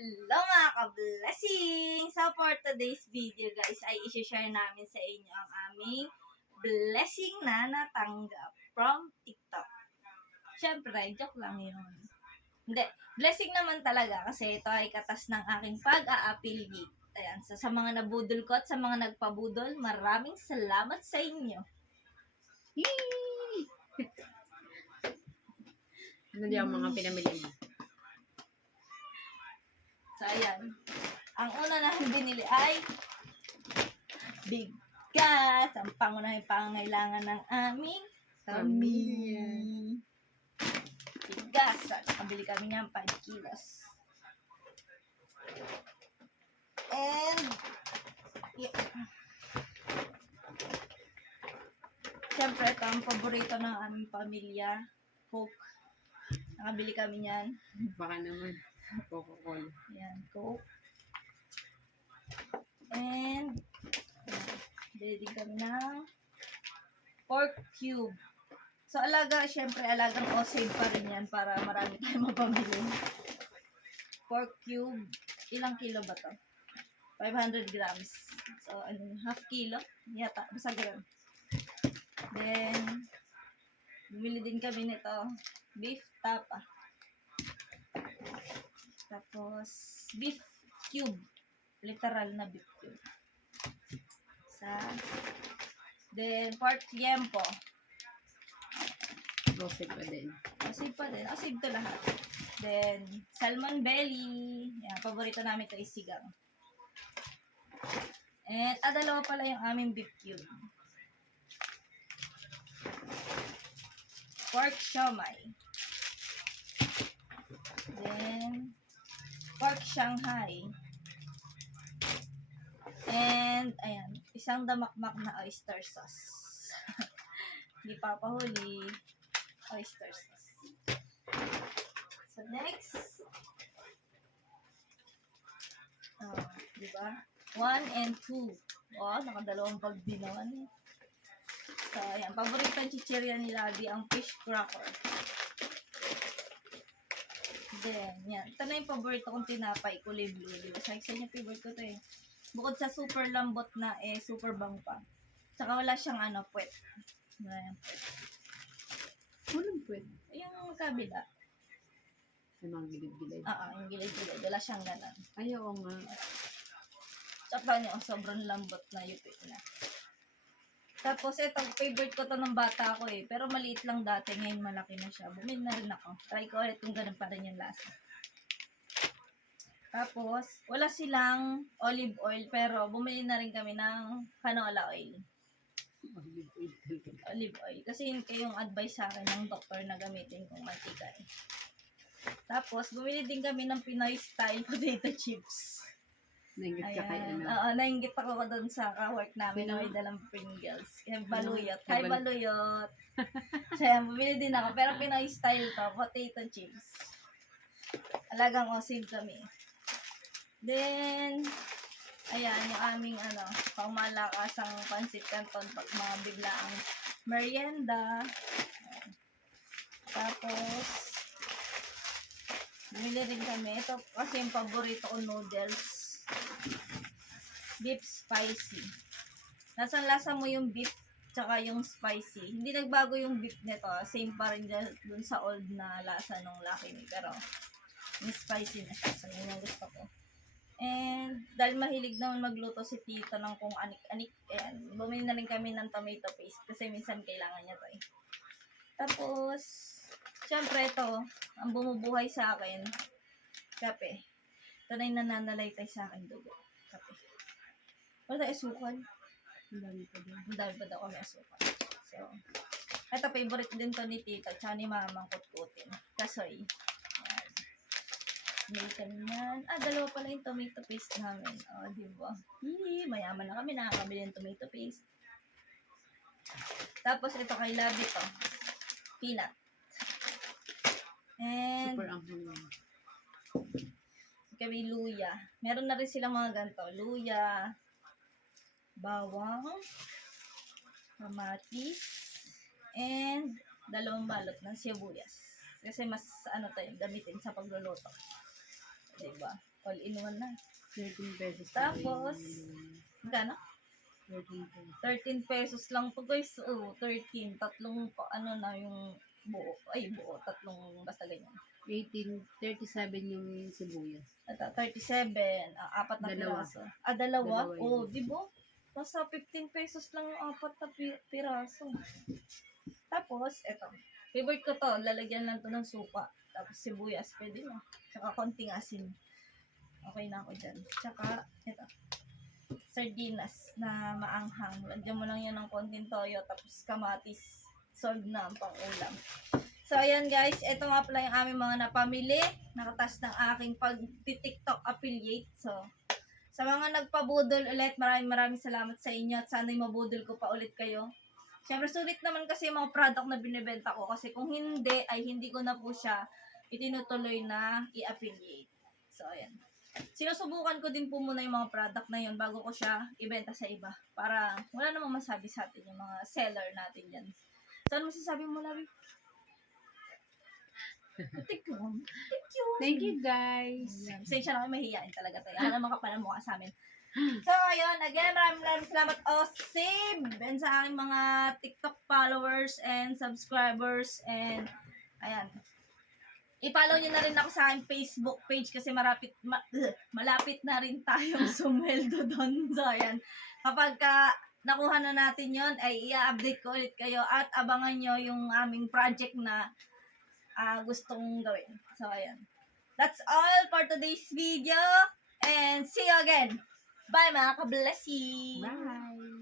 Hello mga ka-blessing! So for today's video guys ay isi-share namin sa inyo ang aming blessing na natanggap from TikTok. Siyempre, joke lang yun. Hindi, blessing naman talaga kasi ito ay katas ng aking pag-a-affiliate. Ayan, so sa mga nabudol ko at sa mga nagpabudol, maraming salamat sa inyo. Yee! Ano di ang mga pinamili mo? So, ayan. Ang una na binili ay bigas. Ang pangunahing pangangailangan ng aming pamilya. Bigas. So, nakabili kami niyan 5 kilos. And, yeah. Siyempre, ito ang paborito ng aming pamilya. Coke. Nakabili kami niyan. Baka naman. Coca-Cola. Yan, Coke. And, bili din kami ng pork cube. So, syempre, alagang o-save pa rin yan para marami tayong mapamili. Pork cube, ilang kilo ba to? 500 grams. So, half kilo? Yata, basta gram. Then, bumili din kami nito, beef tapa. Tapos, beef cube. Literal na beef cube. Then, pork tiempo. Roasted pa din. Asig pa din. Asig to lahat. Then, salmon belly. Yan, paborito namin ito is sigang. And, dalawa pala yung aming beef cube. Pork siomai. Then, pork Shanghai. And, ayan, isang damakmak na oyster sauce. Hindi pa pahuli. Oyster sauce. So, next. Diba? 1 and 2. Oh, nakadalawang bag din naman eh. So, ayan, paborito ang chichirya ni Labi, ang fish cracker. Then, yan. Ito na yung paborito kong tinapay, kulay blue. Diba? Sa niya, favorite ko ito eh. Bukod sa super lambot na, super bang pa. Tsaka wala siyang puwet. Wala yung puwet. Walang puwet. Yung kabila. Yung mga gilid-gilid. Oo, yung gilid-gilid. Wala siyang ganon. Ay, oo nga. Tsaka niya, sobrang lambot na yupit na. Tapos, ito, favorite ko to ng bata ko eh. Pero maliit lang dati, ngayon malaki na siya. Bumili na rin ako. Try ko ulit kung ganun pa rin yung lasa. Tapos, wala silang olive oil, pero bumili na rin kami ng canola oil. Olive oil. Kasi yun kayong advice sa akin ng doktor na gamitin kong mantika eh. Tapos, bumili din kami ng Pinoy style potato chips. Nainggit ka kay ano. Oo, nainggit ako doon sa ka-work namin na may dalang Pringles. Kaya Baluyot. Hi, Baluyot. So, yan, bumili din ako. Pero Pinoy style to, potato chips. Alagang o-save kami. Then, ayan, yung aming pangmalakasang pansit canton pag mga biglaang merienda. Ayan. Tapos, bumili rin kami. Ito kasi yung paborito ko noodles. Beef spicy. Lasang-lasa mo yung beef tsaka yung spicy. Hindi nagbago yung beef nito. Same pa rin dun sa old na lasa ng Lucky Me. Pero, yung spicy na siya. So, yun yung gusto ko. And, dahil mahilig naman magluto si Tito ng kung anik-anik, ayan, bumili na rin kami ng tomato paste kasi minsan kailangan niya to eh. Tapos, syempre ito, ang bumubuhay sa akin, kape. Ito na yung nananalaytay sa akin dugo. Kape. Wala tayo asukal. Ang dami pa din. Ang dami pa daw kami asukal. So, ito, favorite din to ni Tita, tsaka ni Mamang kutkutin. Kasoy. May kami yan. Dalawa pala yung tomato paste namin. Diba? Mayaman na kami. Nakakabili ng tomato paste. Tapos, ito kay Labi to. Peanut. And, Super anghang. kami luya. Meron na rin silang mga ganito. Luya, bawang, kamatis, and 2 balot ng sibuyas. Kasi mas, tayo, gamitin sa pagluluto. Diba? All in one na. 13 pesos. Tapos, magkano? 13 pesos. 13 pesos lang to guys. Oh, 13. Tatlong, ano na yung buo. Ay, buo. Tatlong, basta ganyan. 37 yung sibuyas. Ito, 37. Apat na Dalawa. piraso. Dalawa? Dalawa Oh, yun. di ba? Nasa 15 pesos lang yung apat na piraso. Tapos, eto. Favorite ko to. Lalagyan lang to ng suka. Tapos sibuyas. Pwede na. Tsaka konting asin. Okay na ako dyan. Tsaka, eto. Sardinas na maanghang. Lagyan mo lang yan ng konting toyo. Tapos kamatis. Solve na ang pang-ulam. So, ayan guys. Ito nga pala yung aming mga napamili. Nakatas ng aking pag-TikTok affiliate. So, sa mga nagpabudol ulit, maraming salamat sa inyo. At sana'y mabudol ko pa ulit kayo. Siyempre, sulit naman kasi yung mga product na binibenta ko. Kasi kung hindi, ay hindi ko na po siya itinutuloy na i-affiliate. So, ayan. Sinusubukan ko din po muna yung mga product na yun bago ko siya ibenta sa iba. Para wala namang masabi sa atin yung mga seller natin yan. So, ano masasabi mo, Labi? Thank you. Thank you, guys. Pasensya na kayo, mahihiyain talaga tayo. Ano naman ka pala mukha sa amin. So, ayun. Again, maraming salamat, Osib! And sa aking mga TikTok followers and subscribers. And, ayan. I-follow nyo na rin ako sa aking Facebook page kasi malapit na rin tayong sumweldo doon. So, ayan. Kapag nakuha na natin yon ay i-update ko ulit kayo at abangan nyo yung aming project na gustong gawin. So, ayan. That's all for today's video. And see you again. Bye mga ka-blessy! Bye.